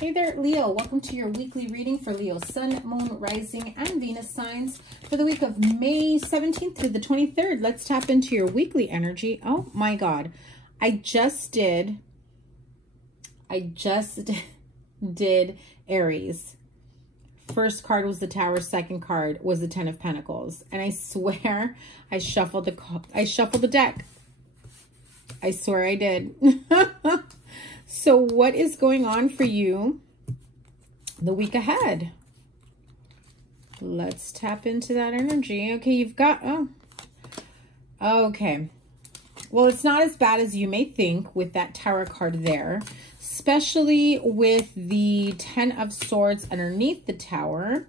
Hey there, Leo. Welcome to your weekly reading for Leo Sun, Moon, Rising, and Venus signs for the week of May 17th through the 23rd. Let's tap into your weekly energy. Oh my God. I just did Aries. First card was the Tower, second card was the Ten of Pentacles. And I swear I shuffled the deck. I swear I did. So what is going on for you the week ahead? Let's tap into that energy. Okay, you've got, okay. Well, it's not as bad as you may think with that Tower card there, especially with the Ten of Swords underneath the Tower.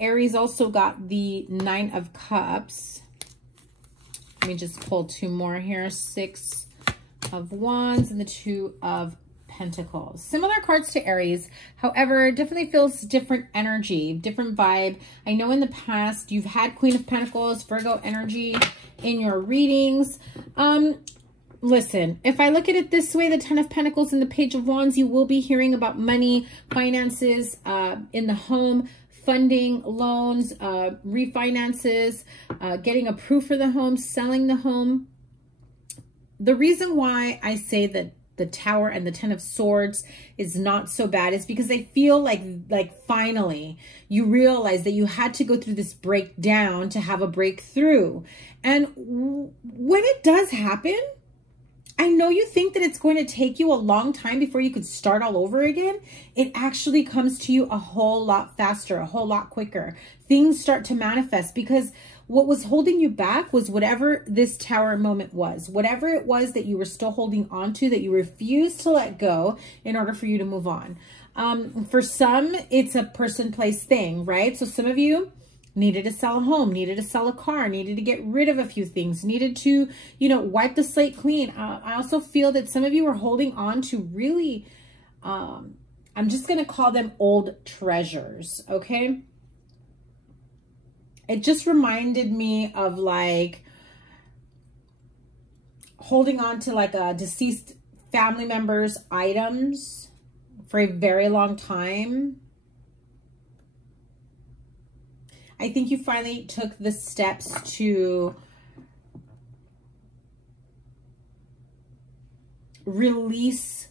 Aries also got the Nine of Cups. Let me just pull two more here. Six of Wands and the Two of Pentacles. Similar cards to Aries, however, definitely feels different energy, different vibe. I know in the past you've had Queen of Pentacles, Virgo energy in your readings. Listen, if I look at it this way, the Ten of Pentacles and the Page of Wands, you will be hearing about money, finances in the home, funding, loans, refinances, getting approved for the home, selling the home. The reason why I say that the Tower and the Ten of Swords is not so bad is because I feel like finally you realize that you had to go through this breakdown to have a breakthrough. And when it does happen, I know you think that it's going to take you a long time before you could start all over again. It actually comes to you a whole lot faster, a whole lot quicker. Things start to manifest because what was holding you back was whatever this Tower moment was, whatever it was that you were still holding on to, that you refused to let go in order for you to move on. For some, it's a person, place, thing, right? So some of you needed to sell a home, needed to sell a car, needed to get rid of a few things, needed to, you know, wipe the slate clean. I also feel that some of you are holding on to really, I'm just going to call them old treasures, okay? It just reminded me of like holding on to like a deceased family member's items for a very long time. I think you finally took the steps to release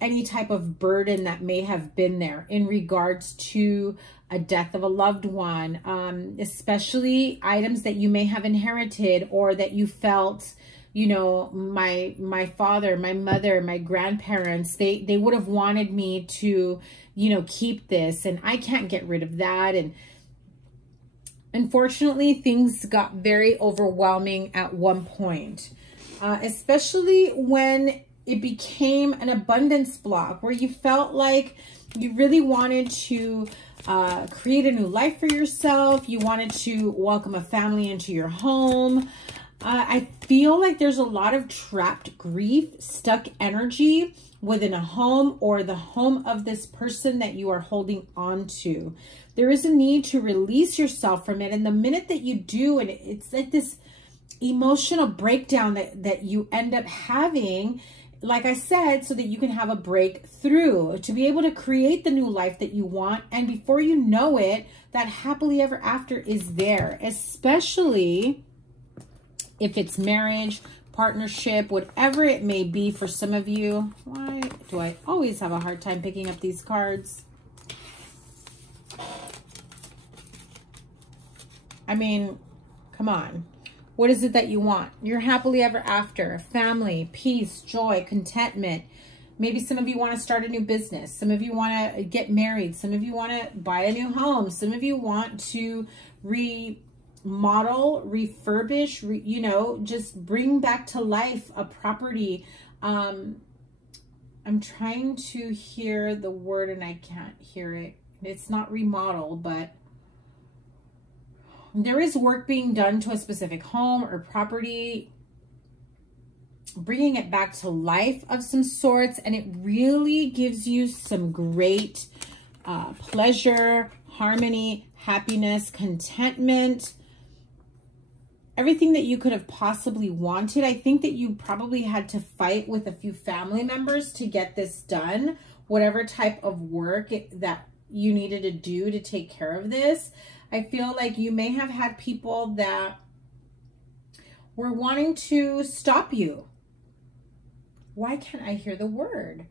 any type of burden that may have been there in regards to a death of a loved one, especially items that you may have inherited or that you felt, you know, my father, my mother, my grandparents, they would have wanted me to, you know, keep this and I can't get rid of that. And unfortunately, things got very overwhelming at one point, especially when it became an abundance block where you felt like you really wanted to create a new life for yourself. You wanted to welcome a family into your home. I feel like there's a lot of trapped grief, stuck energy within a home or the home of this person that you are holding on to. There is a need to release yourself from it. And the minute that you do, and it's like this emotional breakdown that you end up having, like I said, so that you can have a breakthrough, to be able to create the new life that you want. And before you know it, that happily ever after is there, especially if it's marriage, partnership, whatever it may be for some of you. Why do I always have a hard time picking up these cards? I mean, come on. What is it that you want? You're happily ever after, family, peace, joy, contentment. Maybe some of you want to start a new business. Some of you want to get married. Some of you want to buy a new home. Some of you want to remodel, refurbish, you know, just bring back to life a property. I'm trying to hear the word and I can't hear it. It's not remodel, but there is work being done to a specific home or property, bringing it back to life of some sorts. And it really gives you some great pleasure, harmony, happiness, contentment. everything that you could have possibly wanted. I think that you probably had to fight with a few family members to get this done, whatever type of work that you needed to do to take care of this. I feel like you may have had people that were wanting to stop you. Why can't I hear the word?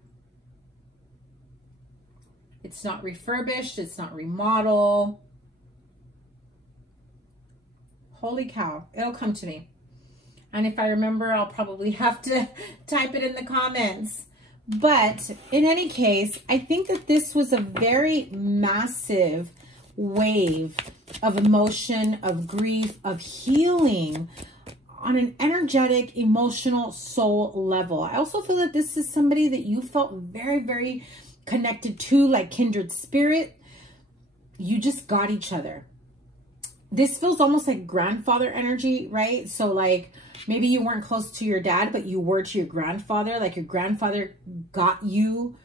It's not refurbished. It's not remodel. Holy cow. It'll come to me. And if I remember, I'll probably have to type it in the comments. But in any case, I think that this was a very massive wave of emotion, of grief, of healing on an energetic, emotional, soul level. I also feel that this is somebody that you felt very, very connected to, like kindred spirit. You just got each other. This feels almost like grandfather energy, right? So like maybe you weren't close to your dad, but you were to your grandfather. Like your grandfather got you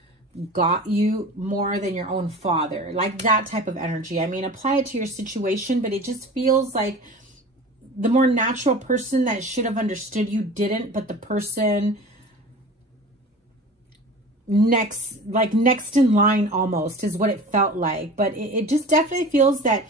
more than your own father. Like that type of energy. I mean, apply it to your situation, but it just feels like the more natural person that should have understood you didn't, but the person next in line almost is what it felt like. But it just definitely feels that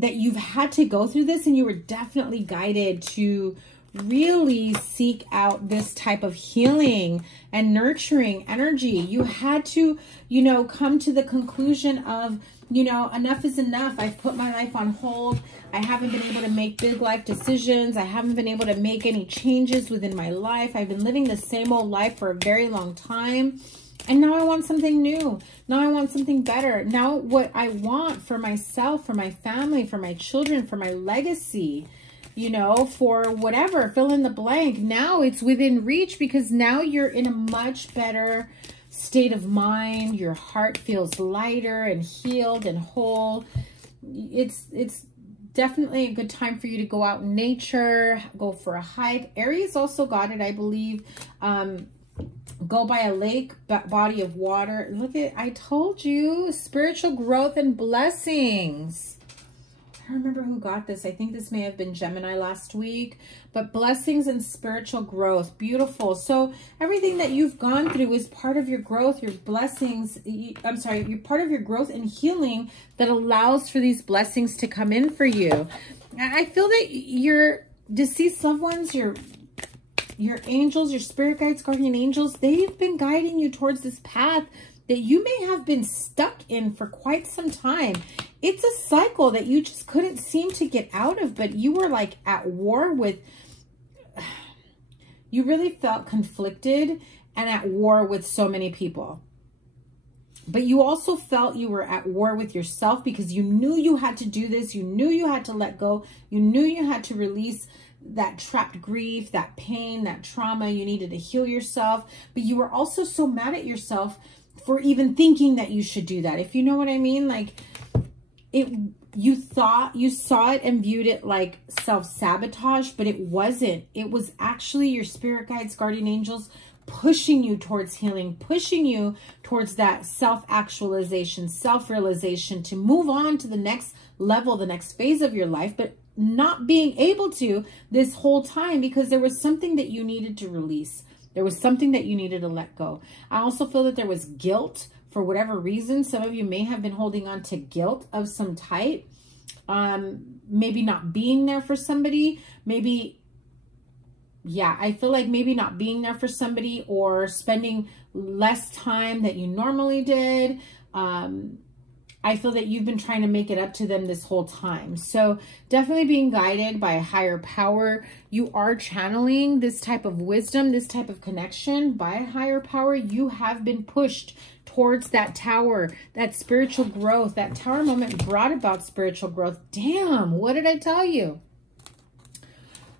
you've had to go through this, and you were definitely guided to really seek out this type of healing and nurturing energy. You had to, you know, come to the conclusion of, you know, enough is enough. I've put my life on hold. I haven't been able to make big life decisions. I haven't been able to make any changes within my life. I've been living the same old life for a very long time. And now I want something new. Now I want something better. Now what I want for myself, for my family, for my children, for my legacy, you know, for whatever, fill in the blank. Now it's within reach, because now you're in a much better state of mind. Your heart feels lighter and healed and whole. It's definitely a good time for you to go out in nature, go for a hike. Aries also got it, I believe. Go by a lake, body of water. Look at, I told you, spiritual growth and blessings. I don't remember who got this. I think this may have been Gemini last week, but blessings and spiritual growth. Beautiful. So everything that you've gone through is part of your growth, your blessings. I'm sorry, you're part of your growth and healing that allows for these blessings to come in for you. I feel that your deceased loved ones, your angels, your spirit guides, guardian angels, they've been guiding you towards this path that you may have been stuck in for quite some time. It's a cycle that you just couldn't seem to get out of, but you were like at war with, you really felt conflicted and at war with so many people. But you also felt you were at war with yourself, because you knew you had to do this. You knew you had to let go. You knew you had to release that trapped grief, that pain, that trauma. You needed to heal yourself. But you were also so mad at yourself for even thinking that you should do that. If you know what I mean, like you thought you saw it and viewed it like self-sabotage, but it wasn't. It was actually your spirit guides, guardian angels pushing you towards healing, pushing you towards that self-actualization, self-realization, to move on to the next level, the next phase of your life, but not being able to this whole time because there was something that you needed to release. There was something that you needed to let go. I also feel that there was guilt for whatever reason. Some of you may have been holding on to guilt of some type. Maybe not being there for somebody. Maybe, yeah, I feel like maybe not being there for somebody or spending less time that you normally did. I feel that you've been trying to make it up to them this whole time. So definitely being guided by a higher power. You are channeling this type of wisdom, this type of connection by a higher power. You have been pushed towards that tower, that spiritual growth. That tower moment brought about spiritual growth. Damn, what did I tell you?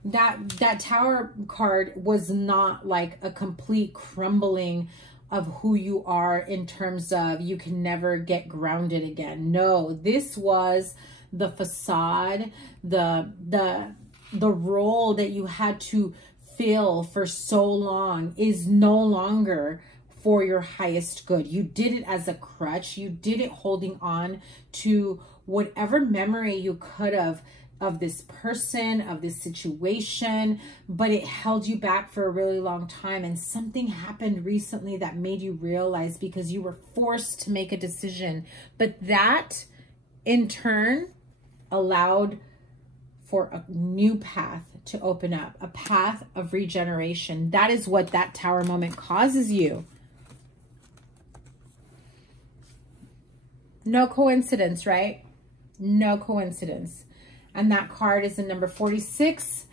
That tower card was not like a complete crumbling of who you are in terms of you can never get grounded again. No, this was the facade, the role that you had to fill for so long is no longer for your highest good. You did it as a crutch. You did it holding on to whatever memory you could have of this person, of this situation, but it held you back for a really long time. And something happened recently that made you realize, because you were forced to make a decision. But that in turn allowed for a new path to open up, a path of regeneration. That is what that Tower moment causes you. No coincidence, right? No coincidence. And that card is the number 46,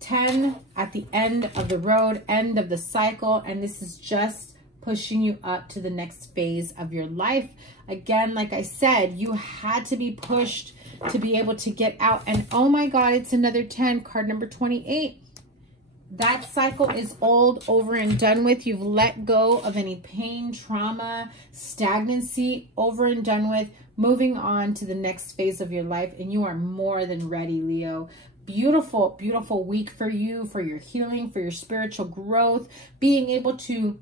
10 at the end of the road, end of the cycle. And this is just pushing you up to the next phase of your life. Again, like I said, you had to be pushed to be able to get out. And oh my God, it's another 10, card number 28. That cycle is old, over and done with. You've let go of any pain, trauma, stagnancy, over and done with. Moving on to the next phase of your life, and you are more than ready, Leo. Beautiful, beautiful week for you, for your healing, for your spiritual growth, being able to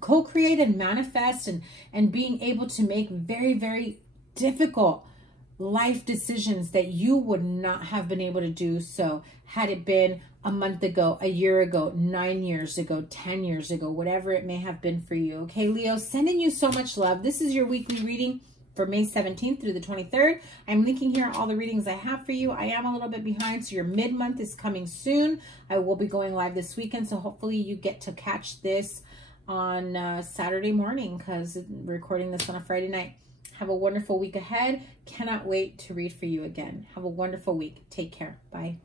co-create and manifest, and being able to make very, very difficult life decisions that you would not have been able to do so had it been a month ago, a year ago, 9 years ago, 10 years ago, whatever it may have been for you. Okay, Leo, sending you so much love. This is your weekly reading for May 17th through the 23rd. I'm linking here all the readings I have for you. I am a little bit behind, so your mid-month is coming soon. I will be going live this weekend, so hopefully you get to catch this on Saturday morning, because I'm recording this on a Friday night. Have a wonderful week ahead. Cannot wait to read for you again. Have a wonderful week. Take care. Bye.